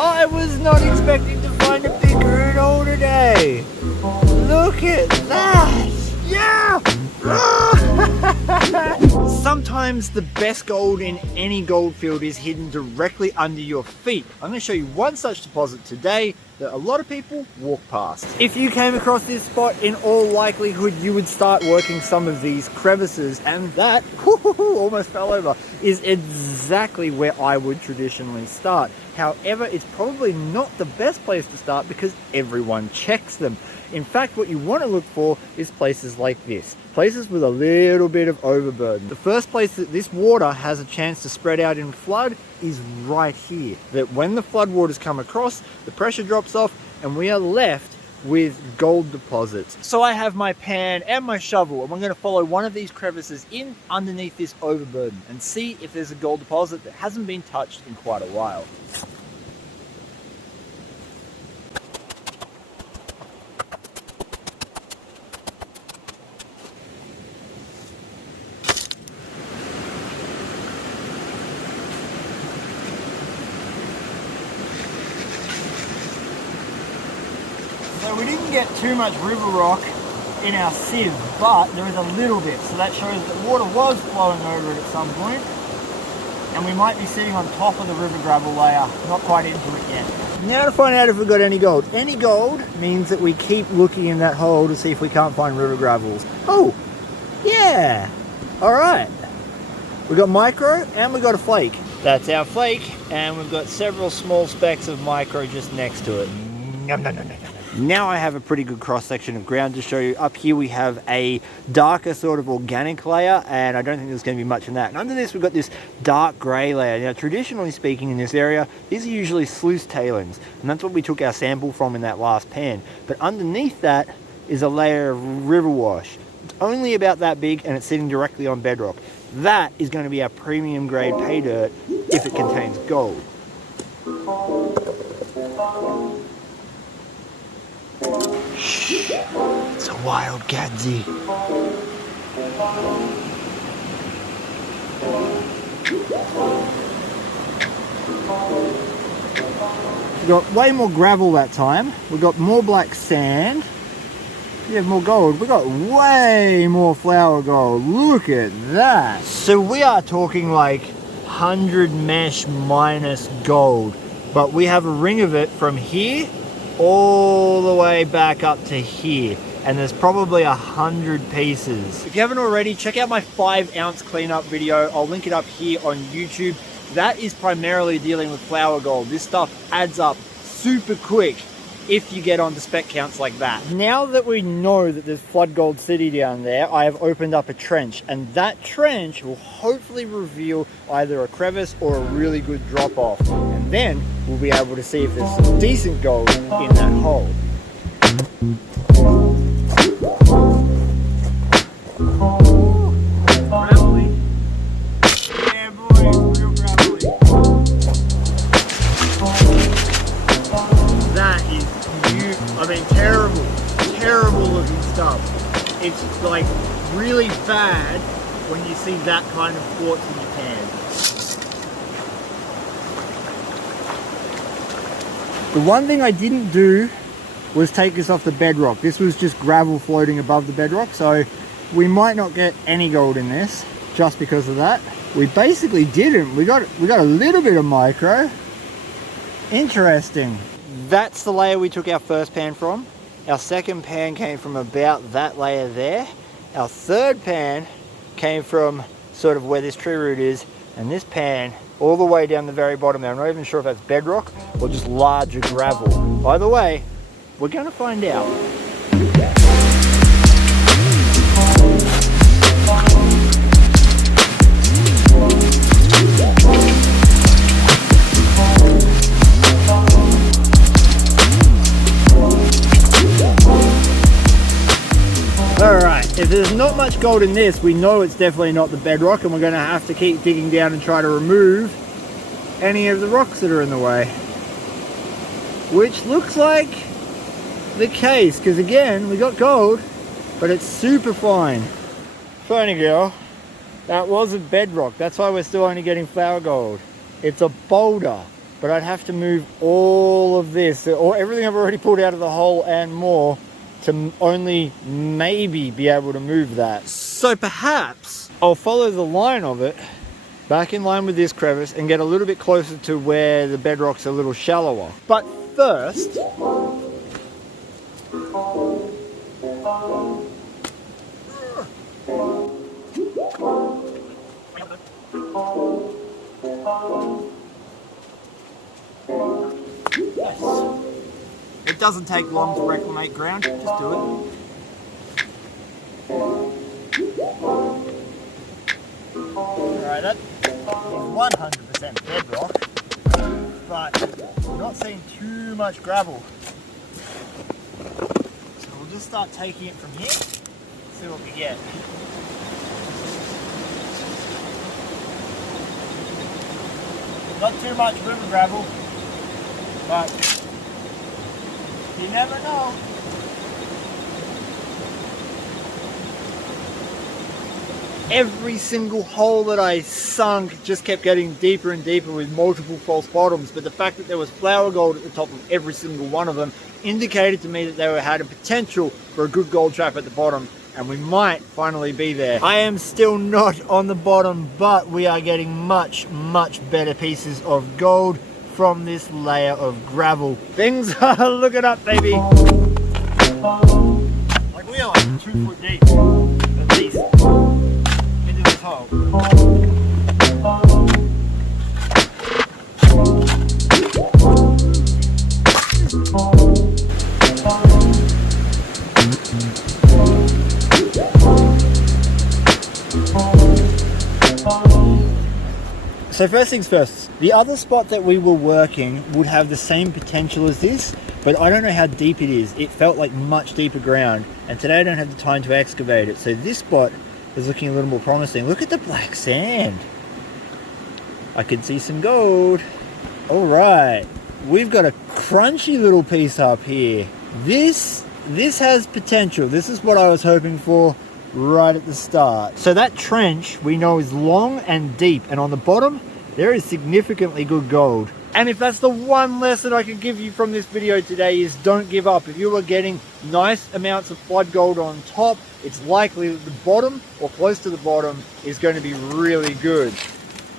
I was not expecting to find a bigger at all today. Look at that. Yeah! Sometimes the best gold in any gold field is hidden directly under your feet. I'm going to show you one such deposit today that a lot of people walk past. If you came across this spot, in all likelihood you would start working some of these crevices, and that almost fell over, is exactly where I would traditionally start. However, it's probably not the best place to start because everyone checks them. In fact, what you want to look for is places like this. Places with a little bit of overburden. The first place that this water has a chance to spread out in flood is right here. That when the flood waters come across, the pressure drops off and we are left with gold deposits. So I have my pan and my shovel, and we're going to follow one of these crevices in underneath this overburden and see if there's a gold deposit that hasn't been touched in quite a while. So we didn't get too much river rock in our sieve, but there is a little bit, so that shows that water was flowing over it at some point, and we might be sitting on top of the river gravel layer, not quite into it yet. Now to find out if we've got any gold. Any gold means that we keep looking in that hole to see if we can't find river gravels. Oh, yeah, all right. We've got micro and we've got a flake. That's our flake, and we've got several small specks of micro just next to it. Nom, nom, nom, nom, nom. Now I have a pretty good cross section of ground to show you. Up here we have a darker sort of organic layer, and I don't think there's going to be much in that. And under this we've got this dark grey layer. Now traditionally speaking in this area, these are usually sluice tailings, and that's what we took our sample from in that last pan. But underneath that is a layer of river wash. It's only about that big, and it's sitting directly on bedrock. That is going to be our premium grade pay dirt if it contains gold. It's a wild gadsy. We got way more gravel that time. We got more black sand. We have more gold. We got way more flour gold. Look at that. So we are talking like 100 mesh minus gold, but we have a ring of it from here all the way back up to here, and there's probably 100 pieces. If you haven't already, check out my 5-ounce cleanup video. I'll link it up here on YouTube. That is primarily dealing with flour gold. This stuff adds up super quick if you get onto spec counts like that. Now that we know that there's flood gold city down there, I have opened up a trench, and that trench will hopefully reveal either a crevice or a really good drop off, and then we'll be able to see if there's some decent gold in that hole. Gravelly. Yeah boy, real gravelly. That is I mean, terrible looking stuff. It's like really bad when you see that kind of quartz in your pan. The one thing I didn't do was take this off the bedrock. This was just gravel floating above the bedrock, so we might not get any gold in this just because of that. We basically didn't. We got a little bit of micro. Interesting. That's the layer we took our first pan from. Our second pan came from about that layer there. Our third pan came from sort of where this tree root is, and this pan all the way down the very bottom there. I'm not even sure if that's bedrock or just larger gravel. Either way, we're going to find out. Alright, if there's not much gold in this, we know it's definitely not the bedrock, and we're going to have to keep digging down and try to remove any of the rocks that are in the way. Which looks like the case, because again, we got gold, but it's super fine. Funny girl, that wasn't bedrock, that's why we're still only getting flour gold. It's a boulder. but I'd have to move all of this, or everything I've already pulled out of the hole and more, to only maybe be able to move that. So perhaps I'll follow the line of it back in line with this crevice and get a little bit closer to where the bedrock's a little shallower. But first, yes. It doesn't take long to reclimate ground, just do it. Alright, that is 100% bedrock, but I'm not seeing too much gravel. So we'll just start taking it from here, see what we get. Not too much river gravel, but you never know. Every single hole that I sunk just kept getting deeper and deeper with multiple false bottoms, but the fact that there was flower gold at the top of every single one of them indicated to me that they had a potential for a good gold trap at the bottom, and we might finally be there. I am still not on the bottom, but we are getting much better pieces of gold from this layer of gravel. Things are looking up, baby. Like we are like 2 foot deep, at least, into this hole. So first things first, the other spot that we were working would have the same potential as this, but I don't know how deep it is. It felt like much deeper ground, and today I don't have the time to excavate it. So this spot is looking a little more promising. Look at the black sand. I can see some gold. All right, we've got a crunchy little piece up here. This has potential. This is what I was hoping for right at the start. So that trench we know is long and deep, and on the bottom there is significantly good gold. And if that's the one lesson I can give you from this video today, is don't give up. If you are getting nice amounts of flood gold on top, it's likely that the bottom or close to the bottom is going to be really good.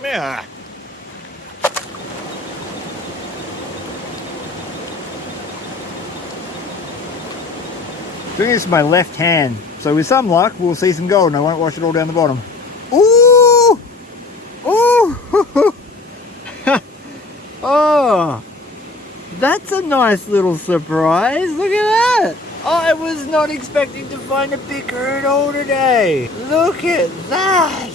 Yeah. Doing this with my left hand, so with some luck we'll see some gold and I won't wash it all down the bottom. Ooh! Ooh! Oh! That's a nice little surprise, look at that! I was not expecting to find a picker at all today. Look at that!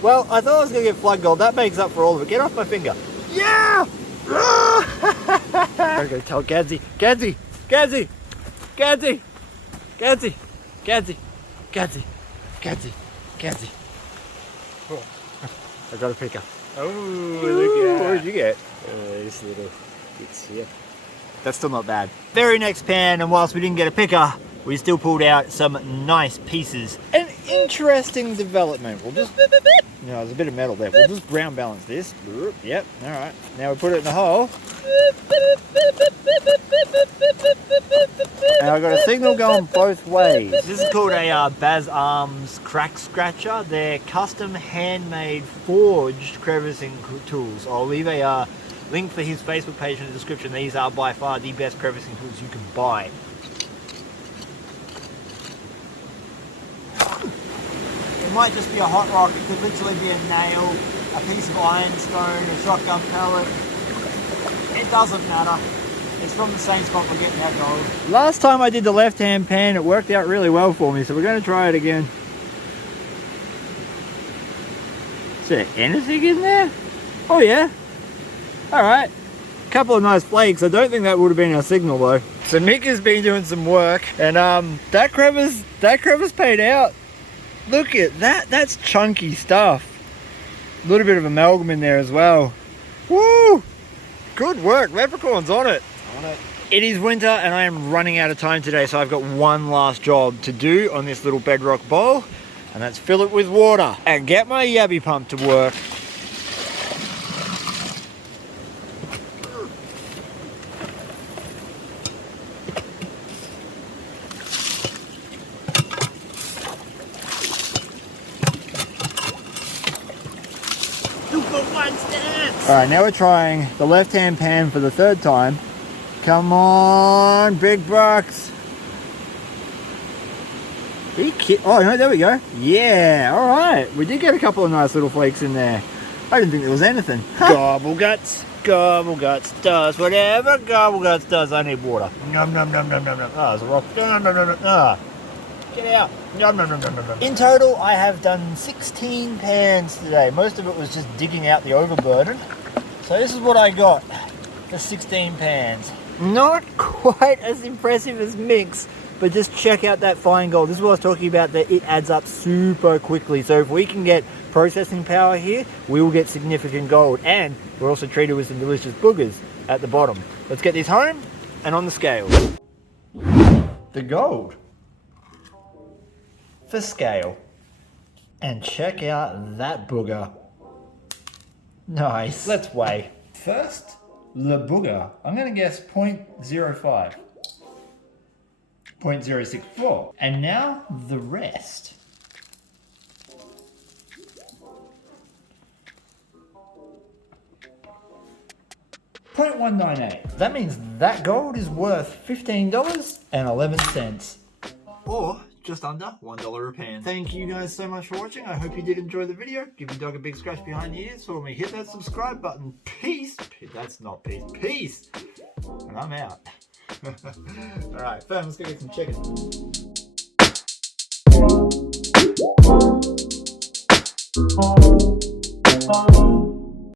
Well, I thought I was going to get flood gold. That makes up for all of it. Get off my finger. Yeah! I'm going to tell Gadsy. Gadsy! Gadsy! Gadsy! Gadsy! Gadsy! Gadsy! Gadsy! Gadsy! Oh, I got a picker. Oh, look at that. What did you get? This little bits here. That's still not bad. Very next pan, and whilst we didn't get a picker, we still pulled out some nice pieces. An interesting development. We'll just, there's a bit of metal there. We'll just ground balance this. Yep, all right. Now we put it in the hole. And I've got a signal going both ways. This is called a Baz Arms crack scratcher. They're custom handmade forged crevicing tools. I'll leave a link for his Facebook page in the description. These are by far the best crevicing tools you can buy. It might just be a hot rock. It could literally be a nail, a piece of ironstone, a shotgun pellet. It doesn't matter. It's from the same spot we're getting that gold. Last time I did the left-hand pan, it worked out really well for me, so we're going to try it again. Is there anything in there? Oh yeah. Alright. A couple of nice flakes. I don't think that would have been our signal though. So Mick has been doing some work, and that crevice paid out. Look at that. That's chunky stuff. A little bit of amalgam in there as well. Woo! Good work. Leprechaun's on it. It is winter and I am running out of time today, so I've got one last job to do on this little bedrock bowl, and that's fill it with water and get my yabby pump to work. Alright, now we're trying the left-hand pan for the third time. Come on, big bucks. Oh, no, there we go. Yeah, alright. We did get a couple of nice little flakes in there. I didn't think there was anything. Gobble guts. Gobble guts does whatever Gobble guts does. I need water. Nom nom nom nom nom nom. Ah, there's a rock. Nom nom nom nom. Ah. Get out. Nom nom nom nom nom. In total, I have done 16 pans today. Most of it was just digging out the overburden. So this is what I got for 16 pans. Not quite as impressive as Mink's, but just check out that fine gold. This is what I was talking about, that it adds up super quickly. So if we can get processing power here, we will get significant gold. And we're also treated with some delicious boogers at the bottom. Let's get this home and on the scale. The gold for scale. And check out that booger. Nice. Let's weigh. First, the booger. I'm going to guess 0.05. 0.064. And now the rest. 0.198. That means that gold is worth $15.11. Or just under $1 a pan. Thank you guys so much for watching. I hope you did enjoy the video. Give your dog a big scratch behind the ears for me. Hit that subscribe button. Peace. That's not peace. Peace. And I'm out. Alright, Fern, let's go get some chicken.